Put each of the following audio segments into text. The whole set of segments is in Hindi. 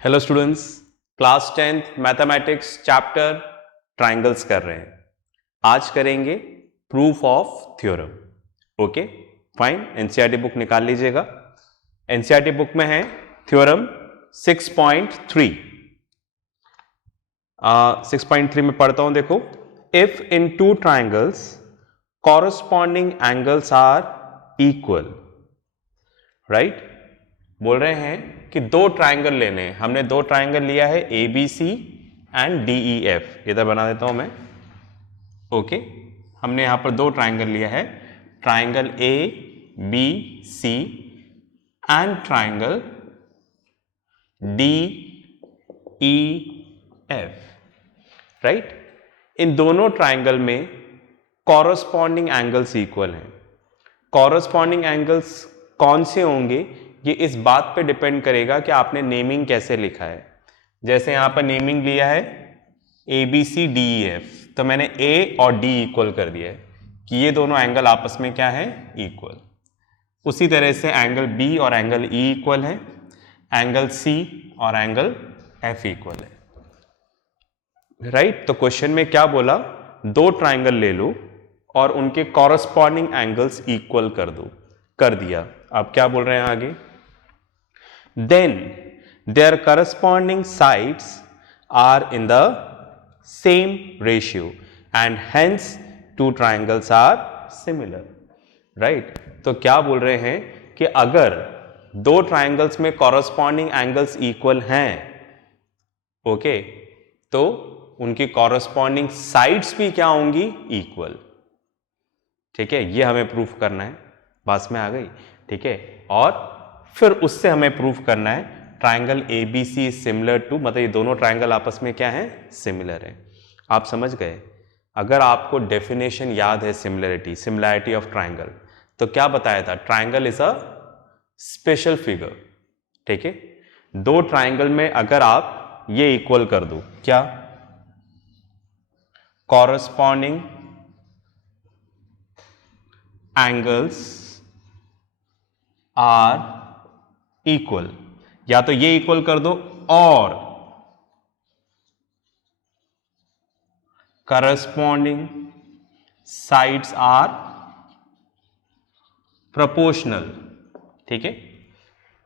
Hello students, class 10th mathematics chapter triangles कर रहे हैं। आज करेंगे proof of theorem. Okay fine, NCERT book निकाल लीजिएगा। एनसीईआरटी बुक में है थ्योरम 6.3। 6.3 में पढ़ता हूं, देखो। If in two triangles corresponding angles are equal, right. बोल रहे हैं कि दो ट्राइंगल लेने हैं। हमने दो ट्राइंगल लिया है A B C and D E F. इधर बना देता हूं मैं। ओके, हमने यहां पर दो ट्राइंगल लिया है, triangle A B C and triangle D E F, right. इन दोनों ट्राइंगल में कॉरस्पॉन्डिंग एंगल्स इक्वल हैं। कॉरस्पॉन्डिंग एंगल्स कौन से होंगे, ये इस बात पे डिपेंड करेगा कि आपने नेमिंग कैसे लिखा है। जैसे यहां पर नेमिंग लिया है A B C D E F, तो मैंने ए और डी इक्वल कर दिया है कि ये दोनों एंगल आपस में क्या है, इक्वल। उसी तरह से एंगल बी और एंगल ई इक्वल है, एंगल सी और एंगल एफ इक्वल है, राइट। तो क्वेश्चन में क्या बोला, दो ट्राइंगल ले लो और उनके कॉरस्पॉन्डिंग एंगल्स इक्वल कर दो। कर दिया। अब क्या बोल रहे हैं आगे, then their corresponding sides are in the same ratio and hence two triangles are similar, right। तो क्या बोल रहे हैं कि अगर दो ट्राइंगल्स में कॉरस्पॉन्डिंग एंगल्स इक्वल हैं, ओके, तो उनकी कॉरस्पॉन्डिंग साइड्स भी क्या होंगी, इक्वल। ठीक है, ये हमें प्रूफ करना है। बात में आ गई, ठीक है। और फिर उससे हमें प्रूफ करना है triangle A B C is similar to, मतलब ये दोनों ट्राइंगल आपस में क्या है, सिमिलर है। आप समझ गए। अगर आपको डेफिनेशन याद है सिमिलैरिटी ऑफ ट्राइंगल, तो क्या बताया था, triangle is a special figure. ठीक है, दो ट्राइंगल में अगर आप ये इक्वल कर दो, क्या, कॉरस्पॉन्डिंग एंगल्स आर इक्वल, या तो ये इक्वल कर दो और करस्पॉन्डिंग साइड्स आर प्रोपोर्शनल। ठीक है,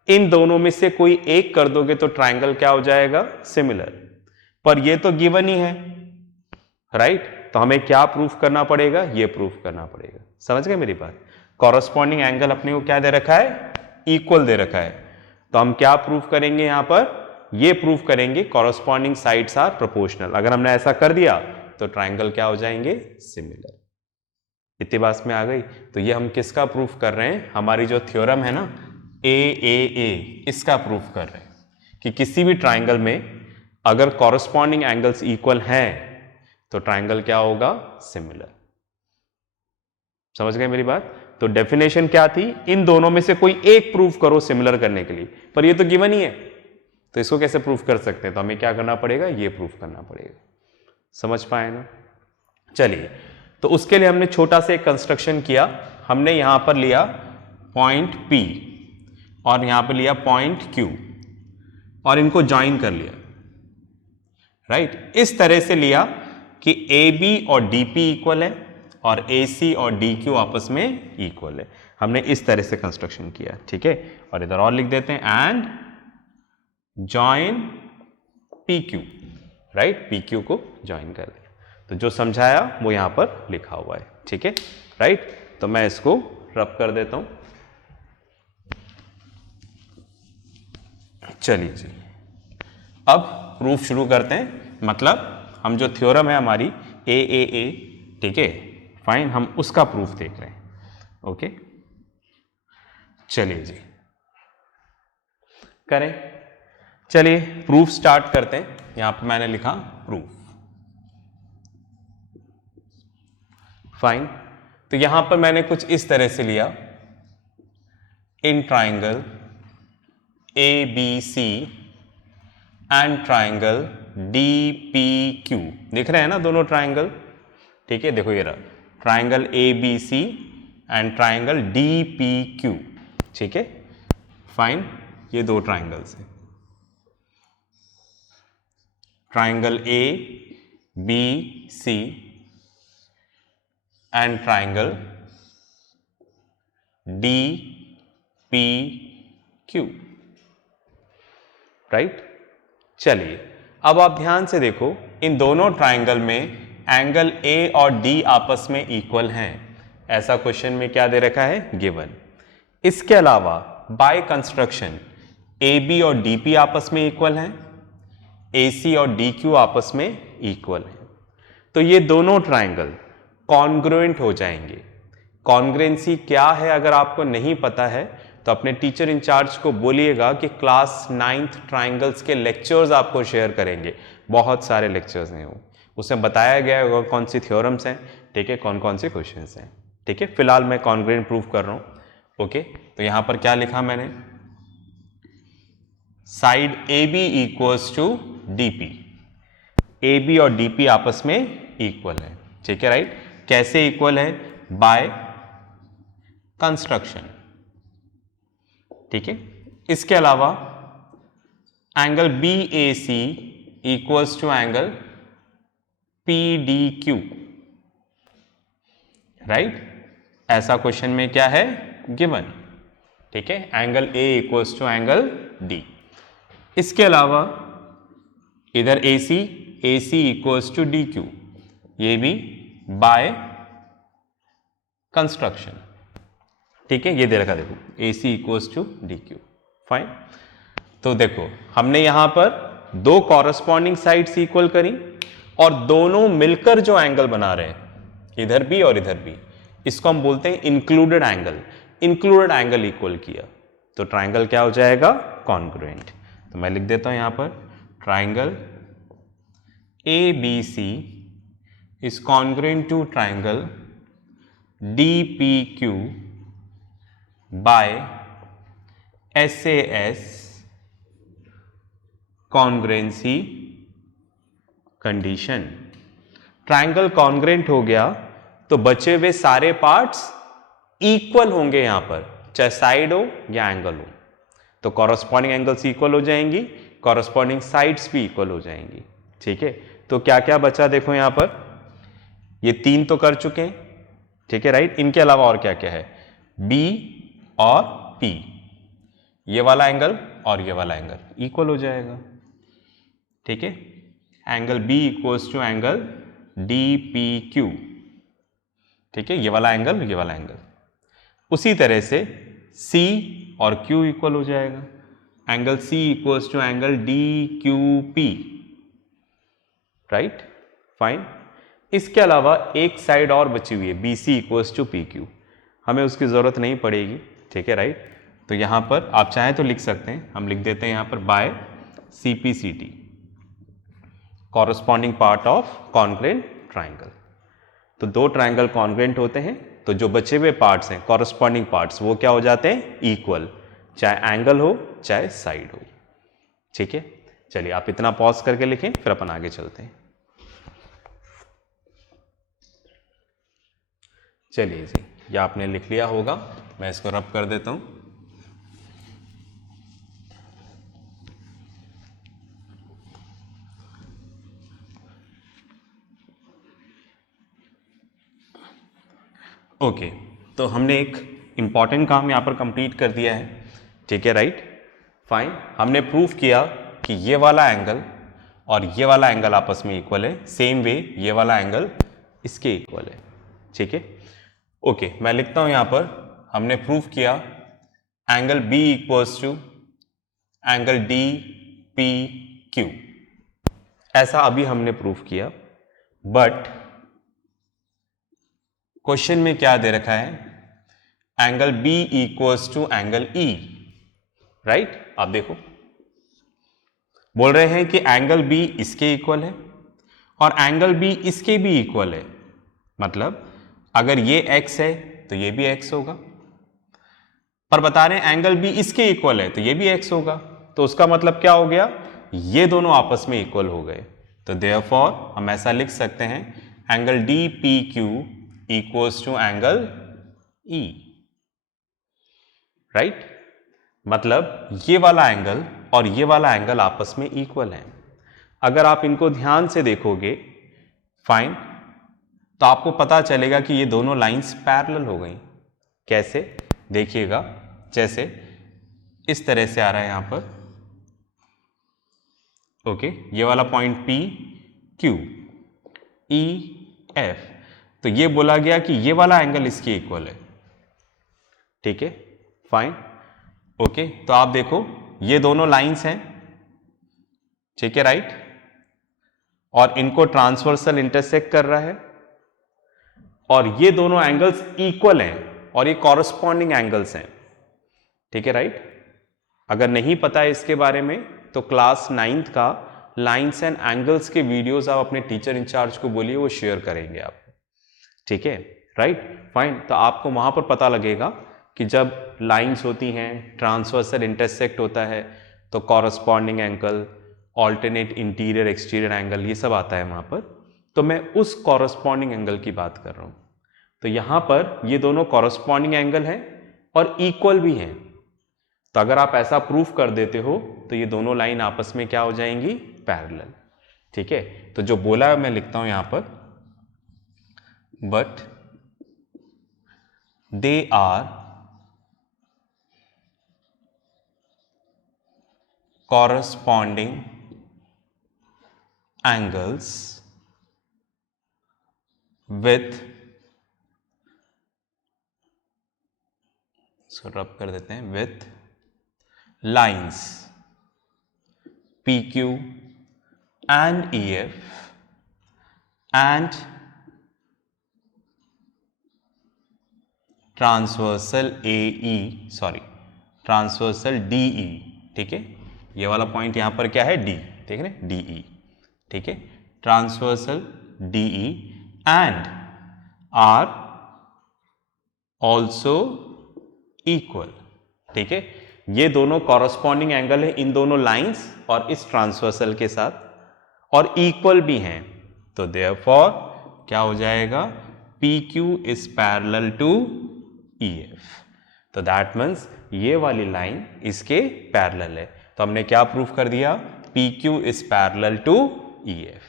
इन दोनों में से कोई एक कर दोगे तो ट्राइंगल क्या हो जाएगा, सिमिलर। पर ये तो गिवन ही है, राइट। तो हमें क्या प्रूफ करना पड़ेगा, ये प्रूफ करना पड़ेगा। समझ गए मेरी बात। कॉरस्पॉन्डिंग एंगल अपने को क्या दे रखा है, इक्वल दे रखा है। तो हम क्या प्रूफ करेंगे यहां पर, ये प्रूफ करेंगे कॉरस्पॉन्डिंग साइड्स आर प्रोपोर्शनल। अगर हमने ऐसा कर दिया तो ट्राइंगल क्या हो जाएंगे, सिमिलर। इतनी बात में आ गई। तो ये हम किसका प्रूफ कर रहे हैं, हमारी जो थ्योरम है ना, ए, इसका प्रूफ कर रहे हैं कि किसी भी ट्राइंगल में अगर कॉरस्पॉन्डिंग एंगल्स इक्वल हैं तो ट्राइंगल क्या होगा, सिमिलर। समझ गए मेरी बात। तो डेफिनेशन क्या थी, इन दोनों में से कोई एक प्रूफ करो सिमिलर करने के लिए, पर ये तो गिवन ही है, तो इसको कैसे प्रूफ कर सकते हैं, तो हमें क्या करना पड़ेगा, ये प्रूफ करना पड़ेगा। समझ पाए ना। चलिए, तो उसके लिए हमने छोटा सा एक कंस्ट्रक्शन किया। हमने यहां पर लिया पॉइंट P और यहां पर लिया पॉइंट Q और इनको ज्वाइन कर लिया, राइट। इस तरह से लिया कि AB और DP इक्वल है और AC और DQ आपस में इक्वल है। हमने इस तरह से कंस्ट्रक्शन किया, ठीक है। और इधर और लिख देते हैं, and join PQ, right. PQ को ज्वाइन कर दिया। तो जो समझाया वो यहां पर लिखा हुआ है, ठीक है, राइट। तो मैं इसको रब कर देता हूं। चलिए जी, अब प्रूफ शुरू करते हैं। मतलब हम जो थ्योरम है हमारी ए, ठीक है, फाइन, हम उसका प्रूफ देख रहे हैं। ओके, चलिए जी, करें। चलिए प्रूफ स्टार्ट करते हैं। यहां पर मैंने लिखा प्रूफ, फाइन। तो यहां पर मैंने कुछ इस तरह से लिया, in triangle A B C and triangle D P Q, दिख रहे हैं ना दोनों ट्राइंगल, ठीक है। देखो ये रहा triangle A B C and triangle D P Q, ठीक है, फाइन। ये दो ट्राइंगल्स हैं, triangle ABC and triangle DPQ, right. चलिए अब आप ध्यान से देखो, इन दोनों ट्राइंगल में एंगल A और D आपस में इक्वल हैं, ऐसा क्वेश्चन में क्या दे रखा है, गिवन। इसके अलावा बाय कंस्ट्रक्शन AB और DP आपस में इक्वल हैं, AC और DQ आपस में इक्वल हैं, तो ये दोनों ट्राइंगल कॉन्ग्रुएंट हो जाएंगे। कॉन्ग्रुएंसी क्या है अगर आपको नहीं पता है तो अपने टीचर इंचार्ज को बोलिएगा कि क्लास 9th ट्राइंगल्स के लेक्चर्स आपको शेयर करेंगे, बहुत सारे लेक्चर्स हैं वो, उसमें बताया गया है कौन सी थ्योरम्स हैं, ठीक है, कौन कौन से क्वेश्चंस हैं, ठीक है। फिलहाल मैं कॉन्ग्रुएंट प्रूव कर रहा हूं, ओके। तो यहां पर क्या लिखा मैंने, side AB equals to DP, AB और DP आपस में इक्वल है, ठीक है, राइट। कैसे इक्वल है, बाय कंस्ट्रक्शन, ठीक है। इसके अलावा angle BAC equals to angle PDQ, right, ऐसा क्वेश्चन में क्या है, गिवन, ठीक है। Angle A equals to angle D। इसके अलावा इधर AC इक्वल्स टू DQ, ये भी बाय कंस्ट्रक्शन, ठीक है, ये दे रखा, देखो AC equals to DQ, fine. तो देखो हमने यहां पर दो कॉरस्पॉन्डिंग साइड्स इक्वल करी और दोनों मिलकर जो एंगल बना रहे हैं, इधर भी और इधर भी, इसको हम बोलते हैं included angle. Included angle equal किया तो ट्राइंगल क्या हो जाएगा, कॉन्ग्रुएंट। तो मैं लिख देता हूं यहां पर, triangle ABC is congruent to triangle DPQ by SAS congruency condition. Triangle congruent हो गया तो बचे हुए सारे पार्ट्स इक्वल होंगे यहां पर, चाहे साइड हो या एंगल हो, तो कॉरस्पॉन्डिंग एंगल्स इक्वल हो जाएंगी, कॉरस्पॉन्डिंग साइड्स भी इक्वल हो जाएंगी, ठीक है। तो क्या क्या बचा, देखो यहां पर ये तीन तो कर चुके हैं, ठीक है, राइट। इनके अलावा और क्या क्या है, B और P, ये वाला एंगल और ये वाला एंगल इक्वल हो जाएगा, ठीक है। Angle B equals to angle DPQ, ठीक है, ये वाला एंगल, ये वाला एंगल। उसी तरह से C और Q इक्वल हो जाएगा, angle C equals to angle DQP, right, fine. इसके अलावा एक साइड और बची हुई है, BC इक्वल्स टू PQ, हमें उसकी जरूरत नहीं पड़ेगी, ठीक है, राइट। तो यहां पर आप चाहें तो लिख सकते हैं, हम लिख देते हैं यहां पर by CPCT, corresponding part of congruent triangle. तो दो ट्राइंगल कॉन्ग्रुएंट होते हैं तो जो बचे हुए पार्ट्स हैं, कॉरस्पॉन्डिंग पार्ट्स, वो क्या हो जाते हैं, इक्वल, चाहे एंगल हो चाहे साइड हो, ठीक है। चलिए आप इतना पॉज करके लिखें, फिर अपन आगे चलते हैं। चलिए जी, ये आपने लिख लिया होगा, मैं इसको रब कर देता हूं। ओके, तो हमने एक इंपॉर्टेंट काम यहां पर कंप्लीट कर दिया है, ठीक है, राइट, फाइन। हमने प्रूफ किया कि ये वाला एंगल और ये वाला एंगल आपस में इक्वल है, सेम वे ये वाला एंगल इसके इक्वल है, ठीक है। ओके, मैं लिखता हूं यहां पर, हमने प्रूफ किया angle B equals to angle DPQ, ऐसा अभी हमने प्रूफ किया, बट क्वेश्चन में क्या दे रखा है, angle B equals to angle E, right. आप देखो बोल रहे हैं कि एंगल B इसके इक्वल है और एंगल B इसके भी इक्वल है, मतलब अगर ये x है तो ये भी x होगा, पर बता रहे हैं एंगल B इसके इक्वल है तो ये भी x होगा, तो उसका मतलब क्या हो गया, ये दोनों आपस में इक्वल हो गए। तो देयरफॉर हम ऐसा लिख सकते हैं, angle DPQ equals to angle E, right. मतलब ये वाला एंगल और ये वाला एंगल आपस में इक्वल है। अगर आप इनको ध्यान से देखोगे फाइन, तो आपको पता चलेगा कि ये दोनों लाइंस पैरेलल हो गई। कैसे देखिएगा, जैसे इस तरह से आ रहा है यहां पर, ओके, ये वाला point P Q E F, तो ये बोला गया कि ये वाला एंगल इसके इक्वल है। ठीक है, फाइन, ओके। तो आप देखो ये दोनों लाइंस हैं, ठीक है, राइट, और इनको ट्रांसवर्सल इंटरसेक्ट कर रहा है, और ये दोनों एंगल्स इक्वल हैं और ये कॉरस्पॉन्डिंग एंगल्स हैं। ठीक है, राइट। अगर नहीं पता है इसके बारे में तो क्लास 9th का लाइंस एंड एंगल्स के वीडियोस आप अपने टीचर इंचार्ज को बोलिए, वो शेयर करेंगे आपको। ठीक है, राइट, फाइन। तो आपको वहां पर पता लगेगा कि जब लाइंस होती हैं, ट्रांसवर्सल इंटरसेक्ट होता है, तो corresponding angle, alternate interior exterior angle, ये सब आता है वहां पर। तो मैं उस कॉरस्पॉन्डिंग एंगल की बात कर रहा हूं। तो यहां पर ये दोनों कॉरस्पॉन्डिंग एंगल हैं और इक्वल भी हैं। तो अगर आप ऐसा प्रूफ कर देते हो तो ये दोनों लाइन आपस में क्या हो जाएंगी, पैरेलल। ठीक है, तो जो बोला है मैं लिखता हूं यहां पर, but they are corresponding angles with, इसको रब कर देते हैं, with lines PQ and EF and transversal transversal DE। ठीक है, ये वाला पॉइंट यहां पर क्या है, D, ठीक है ना, DE। ठीक है, transversal DE and are also equal. ठीक है, ये दोनों कॉरस्पॉन्डिंग एंगल है इन दोनों लाइंस और इस ट्रांसवर्सल के साथ, और इक्वल भी हैं। तो देयरफॉर क्या हो जाएगा, PQ is parallel to EF। तो दैट मीन्स ये वाली लाइन इसके पैरेलल है। तो हमने क्या प्रूफ कर दिया, PQ is parallel to EF।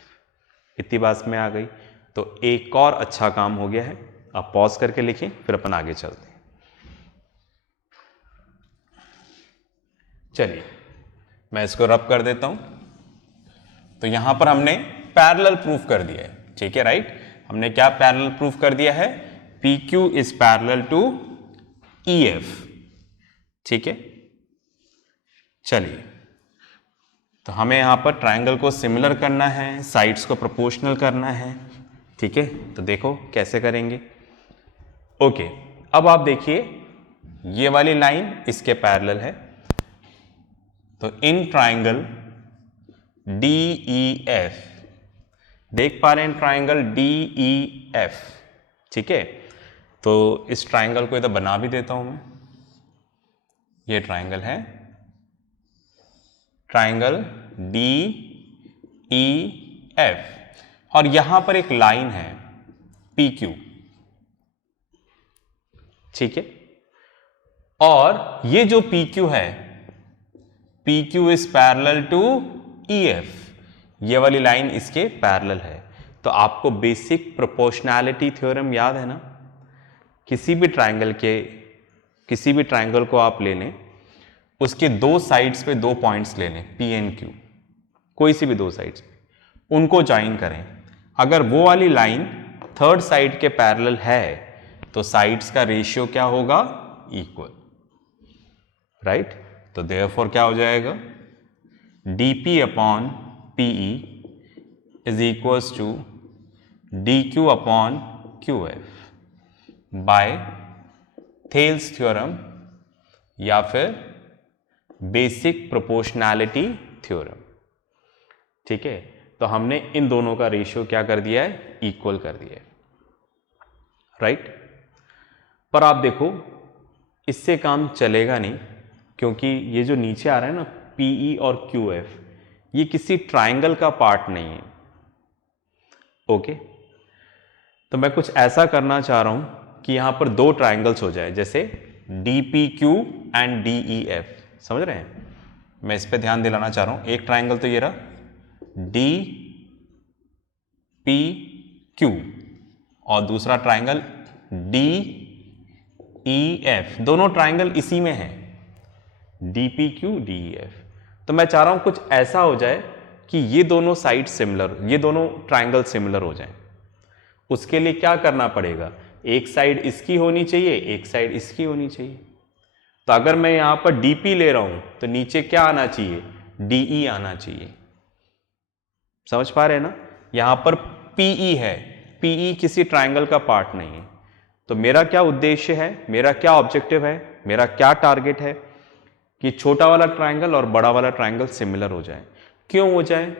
इतनी बात में आ गई। तो एक और अच्छा काम हो गया है। आप पॉज करके लिखें, फिर अपन आगे चलते हैं। चलिए मैं इसको रब कर देता हूं। तो यहां पर हमने पैरेलल प्रूफ कर दिया है। ठीक है, राइट, हमने क्या पैरेलल प्रूफ कर दिया है, PQ is parallel to EF। ठीक है, चलिए, तो हमें यहां पर ट्रायंगल को सिमिलर करना है, साइड्स को प्रोपोर्शनल करना है। ठीक है, तो देखो कैसे करेंगे। ओके, अब आप देखिए ये वाली लाइन इसके पैरेलल है। तो इन ट्रायंगल DEF, देख पा रहे हैं ट्रायंगल DEF। ठीक है, तो इस ट्रायंगल को इधर बना भी देता हूं मैं। ये ट्रायंगल है, ट्रायंगल DEF, और यहां पर एक लाइन है PQ। ठीक है, और ये जो PQ है, PQ is parallel to EF, ये वाली लाइन इसके पैरेलल है। तो आपको बेसिक प्रोपोर्शनैलिटी थ्योरम याद है ना, किसी भी ट्रायंगल को आप ले लें, उसके दो साइड्स पे दो पॉइंट्स ले लें, P and Q, कोई सी भी दो साइड्स पे, उनको ज्वाइन करें। अगर वो वाली लाइन थर्ड साइड के पैरेलल है तो साइड्स का रेशियो क्या होगा, इक्वल, राइट। तो देयरफॉर क्या हो जाएगा, DP upon PE is equals to DQ upon QF by Thales theorem या फिर बेसिक प्रोपोर्शनैलिटी थ्योरम। ठीक है, तो हमने इन दोनों का रेशियो क्या कर दिया है, इक्वल कर दिया है, राइट। पर आप देखो इससे काम चलेगा नहीं, क्योंकि ये जो नीचे आ रहा है ना PE और QF, ये किसी ट्रायंगल का पार्ट नहीं है। ओके, तो मैं कुछ ऐसा करना चाह रहा हूं कि यहां पर दो ट्रायंगल्स हो जाए, जैसे DPQ एंड DEF। समझ रहे हैं, मैं इस पे ध्यान दिलाना चाह रहा हूं। एक ट्रायंगल तो ये रहा, डी पी क्यू और दूसरा ट्राइंगल डी ई एफ, दोनों ट्राइंगल इसी में है, D P Q D E F. तो मैं चाह रहा हूं कुछ ऐसा हो जाए कि ये दोनों साइड सिमिलर, ये दोनों ट्राइंगल सिमिलर हो जाएं। उसके लिए क्या करना पड़ेगा, एक साइड इसकी होनी चाहिए, एक साइड इसकी होनी चाहिए। तो अगर मैं यहां पर डीपी ले रहा हूं तो नीचे क्या आना चाहिए, डीई आना चाहिए। समझ पा रहे हैं ना, यहां पर पीई है, पीई किसी ट्राइंगल का पार्ट नहीं है। तो मेरा क्या उद्देश्य है, मेरा क्या ऑब्जेक्टिव है, मेरा क्या टारगेट है कि छोटा वाला ट्राइंगल और बड़ा वाला ट्राइंगल सिमिलर हो जाए। क्यों हो जाए,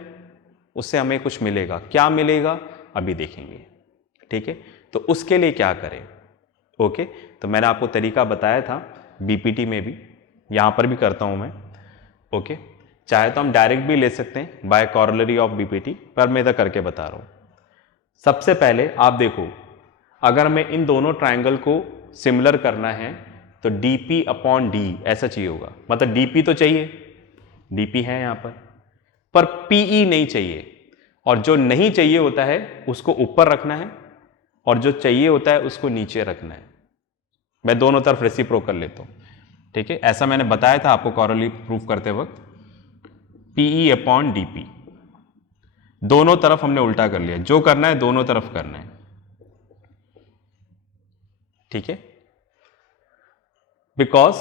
उससे हमें कुछ मिलेगा, क्या मिलेगा अभी देखेंगे, ठीक है। तो उसके लिए क्या करें, ओके। तो मैंने आपको तरीका बताया था बीपीटी में भी, यहां पर भी करता हूं मैं, ओके। चाहे तो हम डायरेक्ट भी ले सकते हैं बाय कॉरोलरी ऑफ बीपीटी, पर मैं इधर करके बता रहा हूं। सबसे पहले आप देखो, अगर हमें इन दोनों ट्राइंगल को सिमिलर करना है तो dp अपॉन डी ऐसा चाहिए होगा, मतलब dp तो चाहिए, dp है यहां पर pe नहीं चाहिए। और जो नहीं चाहिए होता है उसको ऊपर रखना है और जो चाहिए होता है उसको नीचे रखना है। मैं दोनों तरफ रेसिप्रोकल लेता हूं, ठीक है। ऐसा मैंने बताया था आपको कॉरोलरी प्रूफ करते वक्त, pe अपॉन dp, दोनों तरफ हमने उल्टा कर लिया, जो करना है दोनों तरफ करना है, ठीक है। बिकॉज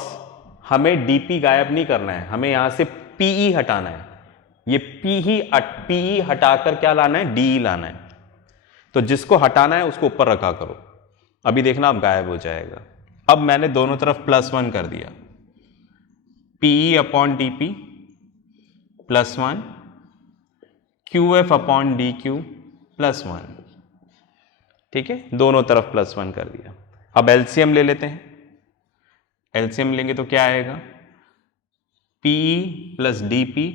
हमें dp गायब नहीं करना है, हमें यहां से pe हटाना है। ये pe हटाकर क्या लाना है, de लाना है। तो जिसको हटाना है उसको ऊपर रखा करो, अभी देखना अब गायब हो जाएगा। अब मैंने दोनों तरफ +1 कर दिया, pe upon dp +1, qf upon dq +1, ठीक है। दोनों तरफ +1 कर दिया। अब एलसीएम ले लेते हैं, एलसीएम लेंगे तो क्या आएगा, PE plus DP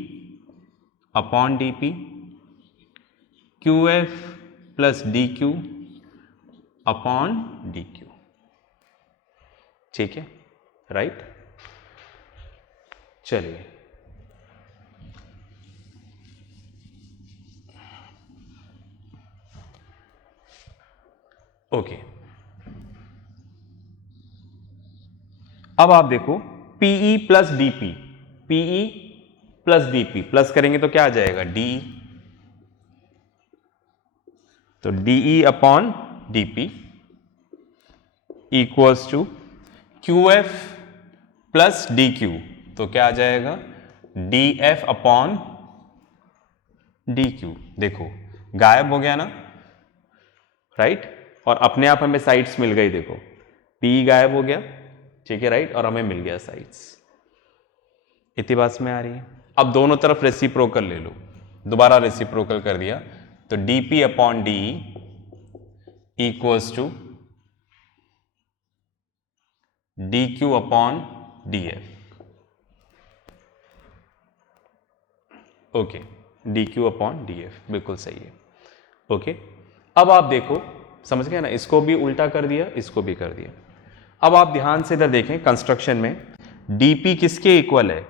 upon DP, QF plus DQ upon DQ, ठीक है, राइट। चलिए ओके। अब आप देखो PE plus DP, PE plus DP plus करेंगे तो क्या आ जाएगा, DE। तो DE upon DP equals to QF plus DQ, तो क्या आ जाएगा, DF अपॉन DQ। देखो गायब हो गया ना, राइट। और अपने आप हमें साइड्स मिल गई, देखो PE गायब हो गया, ठीक है, राइट, और हमें मिल गया साइड्स। इतनी बात में आ रही है। अब दोनों तरफ रेसिप्रोकल ले लो, दोबारा रेसिप्रोकल कर दिया तो DP upon DE equals to DQ upon DF, okay, DQ upon DF बिल्कुल सही है, ओके। अब आप देखो, समझ गए ना, इसको भी उल्टा कर दिया, इसको भी कर दिया। अब आप ध्यान से इधर देखें, कंस्ट्रक्शन में DP किसके इक्वल है,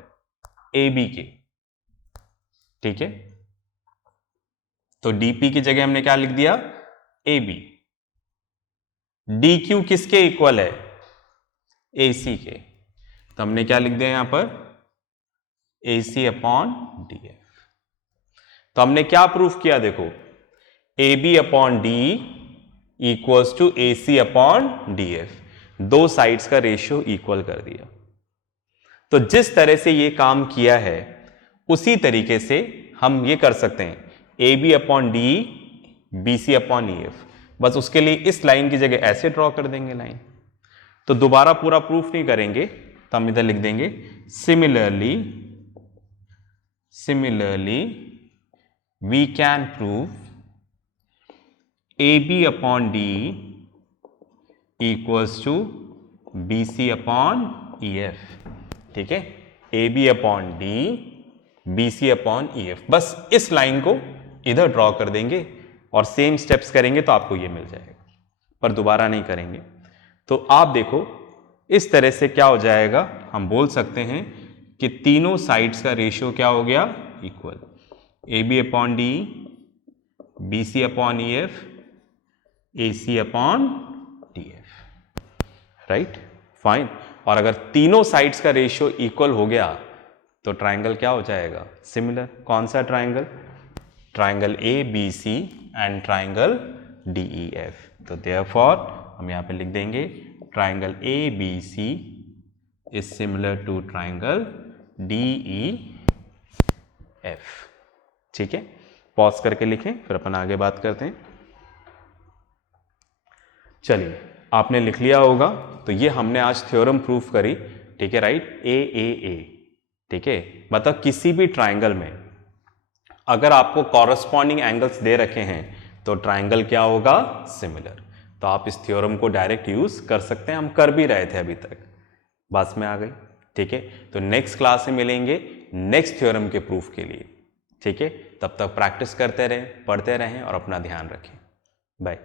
AB के, ठीक है। तो DP की जगह हमने क्या लिख दिया, AB। DQ किसके इक्वल है, AC के, तो हमने क्या लिख दिया यहां पर, AC अपॉन DF। तो हमने क्या प्रूफ किया, देखो AB upon DE equals to AC upon DF, दो साइड्स का रेशियो इक्वल कर दिया। तो जिस तरह से ये काम किया है उसी तरीके से हम ये कर सकते हैं, AB upon DE BC upon EF, बस उसके लिए इस लाइन की जगह ऐसे ड्रॉ कर देंगे लाइन। तो दोबारा पूरा प्रूफ नहीं करेंगे, तो हम इधर लिख देंगे similarly we can prove AB upon DE equals to BC upon EF, ठीक है। AB upon DE BC upon EF, बस इस लाइन को इधर ड्रॉ कर देंगे और सेम स्टेप्स करेंगे तो आपको ये मिल जाएगा, पर दोबारा नहीं करेंगे। तो आप देखो इस तरह से क्या हो जाएगा, हम बोल सकते हैं कि तीनों साइड्स का रेशियो क्या हो गया, equal. A B upon D, B C upon E F, A C upon D F, right, fine. और अगर तीनों साइड्स का रेशियो इक्वल हो गया तो ट्राइंगल क्या हो जाएगा, सिमिलर। कौन सा triangle, triangle A B C and triangle D E F. तो देयरफॉर हम यहाँ पे लिख देंगे triangle A B C is similar to triangle D E F. ठीक है, पॉज करके लिखें, फिर अपन आगे बात करते हैं। चलिए, आपने लिख लिया होगा। तो ये हमने आज थ्योरम प्रूफ करी, ठीक है, राइट, ए, ठीक है। मतलब किसी भी ट्राइंगल में अगर आपको कॉरस्पॉन्डिंग एंगल्स दे रखे हैं तो ट्राइंगल क्या होगा, सिमिलर। तो आप इस थ्योरम को डायरेक्ट यूज कर सकते हैं, हम कर भी रहे थे अभी तक, बात में आ गई। ठीक है, तो नेक्स्ट क्लास में मिलेंगे नेक्स्ट थ्योरम के प्रूफ के लिए। ठीक है, तब तक प्रैक्टिस करते रहें, पढ़ते रहें और अपना ध्यान रखें। बाय।